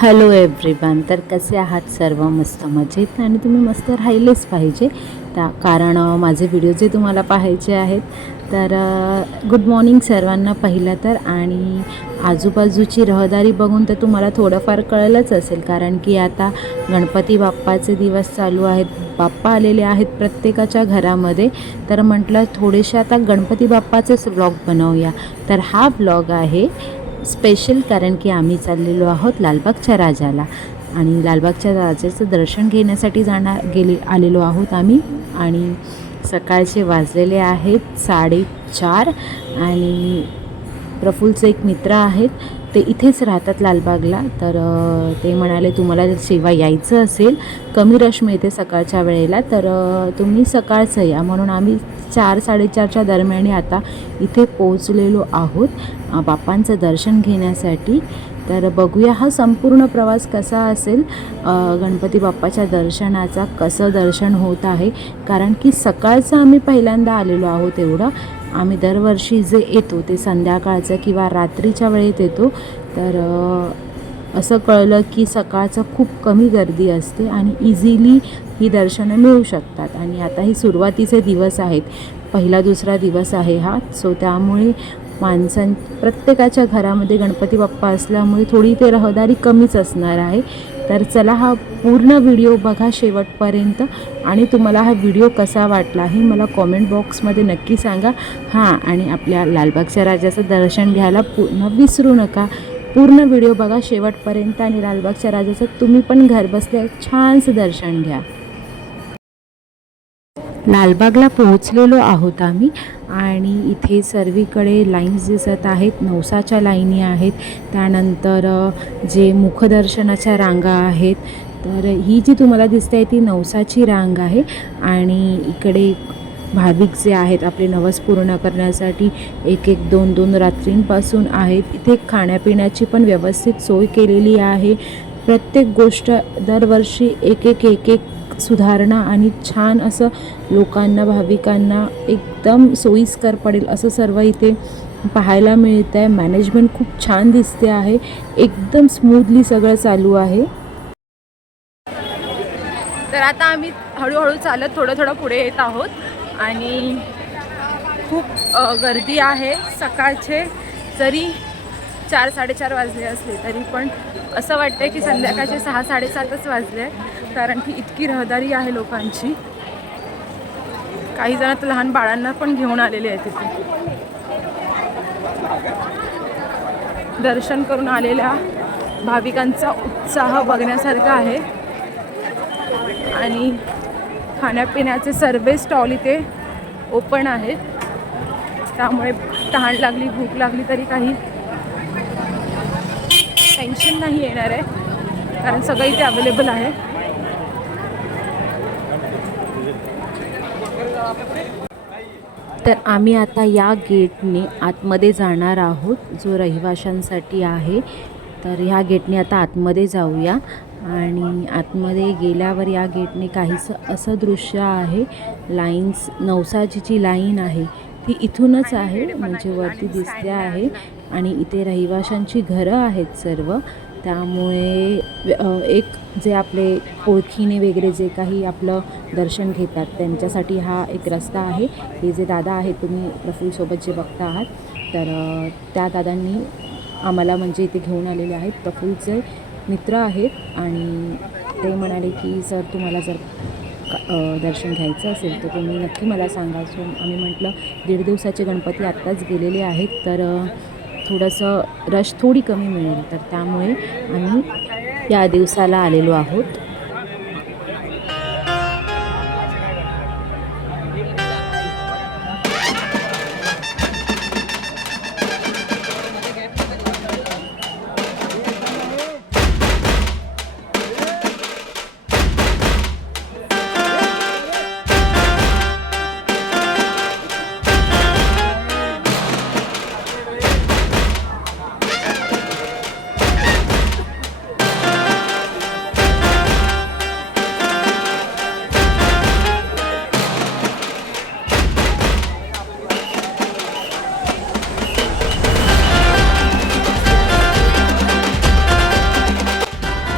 Hello everyone. तर कसे आहात सर्व? मस्त मजेत आणि तुम्ही मस्त राहिलेच पाहिजे कारण माझे व्हिडिओ जे तुम्हाला पाहायचे आहेत. तर गुड मॉर्निंग सर्वांना पहिलं तर. आणि आजूबाजूची रहदारी बघून तर तुम्हाला थोडंफार कळलंच असेल, कारण की आता गणपती बाप्पाचे दिवस चालू आहेत. बाप्पा आलेले आहेत प्रत्येकाच्या घरामध्ये. तर म्हटलं थोडेसे आता गणपती बाप्पाचेच व्लॉग बनवूया. तर हा व्लॉग आहे स्पेशल, कारण की आम्ही चाललेलो आहोत लालबागच्या राजाला आणि लालबागच्या राजाचं दर्शन घेण्यासाठी आलेलो आहोत आम्ही. आणि सकाळचे वाजलेले आहेत 4:30 आणि प्रफुल्लचे एक मित्र आहेत, ते इथेच राहतात लालबागला. तर ते म्हणाले तुम्हाला जेव्हा यायचं असेल, कमी रश मिळते सकाळच्या वेळेला, तर तुम्ही सकाळचं या. म्हणून आम्ही 4-4:30च्या दरम्यान आता इथे पोहोचलेलो आहोत बाप्पांचं दर्शन घेण्यासाठी. तर बघूया हा संपूर्ण प्रवास कसा असेल, गणपती बाप्पाच्या दर्शनाचा कसं दर्शन होत आहे. कारण की सकाळचं आम्ही पहिल्यांदा आलेलो आहोत. एवढं आम्ही दरवर्षी जे येतो ते संध्याकाळचं किंवा रात्रीच्या वेळेत येतो. तर असं कळलं की सकाळचं खूप कमी गर्दी असते आणि इझिली ही दर्शनं मिळू शकतात. आणि आता ही सुरुवातीचे दिवस आहेत, पहिला दुसरा दिवस आहे हा. सो त्यामुळे प्रत्येकाच्या घरामध्ये गणपती बाप्पा असल्यामुळे थोडी ते रहदारी कमीच असणार आहे. तर चला हा पूर्ण व्हिडिओ बघा शेवटपर्यंत आणि तुम्हाला हा व्हिडिओ कसा वाटला हे मला कॉमेंट बॉक्समध्ये नक्की सांगा. हां, आणि आपल्या लालबागच्या राजाचं दर्शन घ्यायला विसरू नका. पूर्ण व्हिडिओ बघा शेवटपर्यंत आणि लालबागच्या राजाचं तुम्ही पण घरबसल्या छानसं दर्शन घ्या. लालबागला पोहोचलेलो आहोत आम्ही आणि इथे सर्वीकडे लाईन्स दिसत आहेत. नवसाच्या लाईनी आहेत, त्यानंतर जे मुखदर्शनाच्या रांगा आहेत. तर ही जी तुम्हाला दिसते आहे ती नवसाची रांग आहे. आणि इकडे भाविक जे आहेत आपले नवस पूर्ण करण्यासाठी 1-2 रात्रींपासून आहेत. इथे खाण्यापिण्याची पण व्यवस्थित सोय केलेली आहे. प्रत्येक गोष्ट दरवर्षी एक सुधारणा आणि छान असं लोकांना, भाविकांना एकदम सोयीस्कर पडेल असं सर्व इथे पाहायला मिळतं आहे. मॅनेजमेंट खूप छान दिसते आहे, एकदम स्मूथली सगळं चालू आहे. तर आता आम्ही हळूहळू चालत थोडं पुढे येत आहोत आणि खूप गर्दी आहे. सकाळचे जरी 4-4:30 वाजले असले तरी पण असं वाटतं की संध्याकाळचे 6-7:30च वाजले, कारण की इतकी रहदारी आहे लोकांची. काही जण तर लहान बाळांना पण घेऊन आलेले आहेत तिथे. दर्शन करून आलेल्या भाविकांचा उत्साह बघण्यासारखा आहे. आणि खाण्यापिण्याचे सर्व स्टॉल इथे ओपन आहेत, त्यामुळे तहान लागली, भूक लागली तरी काही टेन्शन नाही येणार आहे, कारण सगळं इथे अवेलेबल आहे. तर आम्ही आता या गेटने आतमध्ये जाणार आहोत, जो रहिवाशांसाठी आहे. तर ह्या गेटने आता आतमध्ये जाऊया. आणि आतमध्ये गेल्यावर या गेटने काहीसं असं दृश्य आहे. लाईन्स, नवसाची जी लाईन आहे ती इथूनच आहे, म्हणजे वरती दिसते आहे. आणि इथे रहिवाशांची घरं आहेत सर्व, त्यामुळे एक जे आपले ओळखीने वगैरे जे काही आपलं दर्शन घेतात त्यांच्यासाठी हा एक रस्ता आहे. हे जे दादा आहेत, तुम्ही प्रफुल्लसोबत जे बघता आहात, तर त्या दादांनी आम्हाला म्हणजे इथे घेऊन आलेले आहेत. प्रफुल्लचे मित्र आहेत आणि ते म्हणाले की सर तुम्हाला जर दर्शन घ्यायचं असेल तर तुम्ही नक्की मला सांगा. सो आम्ही म्हटलं 1.5 दिवसाचे गणपती आत्ताच गेलेले आहेत, तर थोडंसं रश थोडी कमी मिळेल, तर त्यामुळे आम्ही या दिवसाला आलेलो आहोत.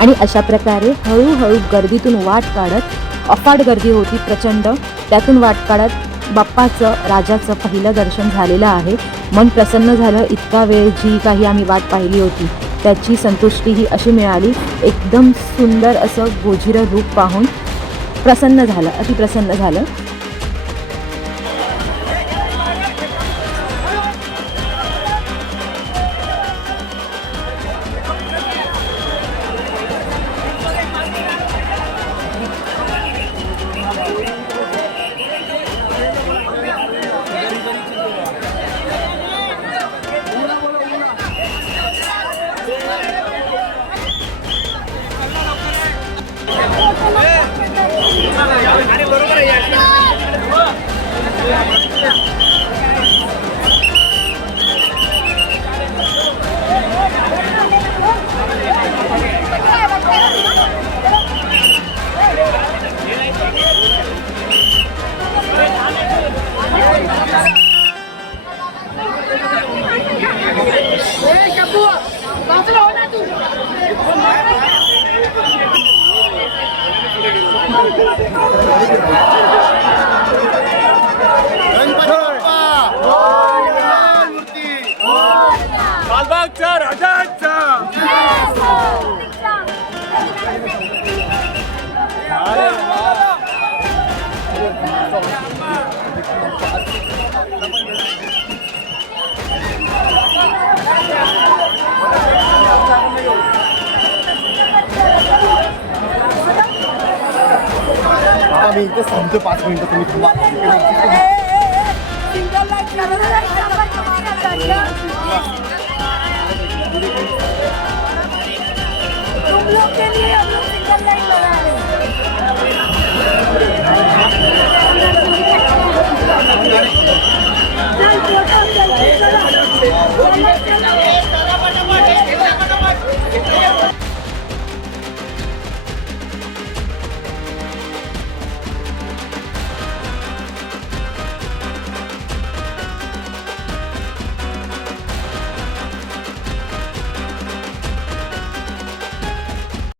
आणि अशा प्रकारे हळूहळू गर्दीतून वाट काढत, अफाट गर्दी होती प्रचंड, त्यातून वाट काढत बाप्पाचं, राजाचं पहिलं दर्शन झालेलं आहे. मन प्रसन्न झालं. इतका वेळ जी काही आम्ही वाट पाहिली होती त्याची संतुष्टी ही अशी मिळाली. एकदम सुंदर असं गोजिरं रूप पाहून प्रसन्न झालं, अतिप्रसन्न झालं. लालबागच्या राजाचा आम्ही इथे थांबतो 5 मिनिटं तुम्ही तुम लोग के लिए हम लोग सिंगल लाइन लगा रहे हैं।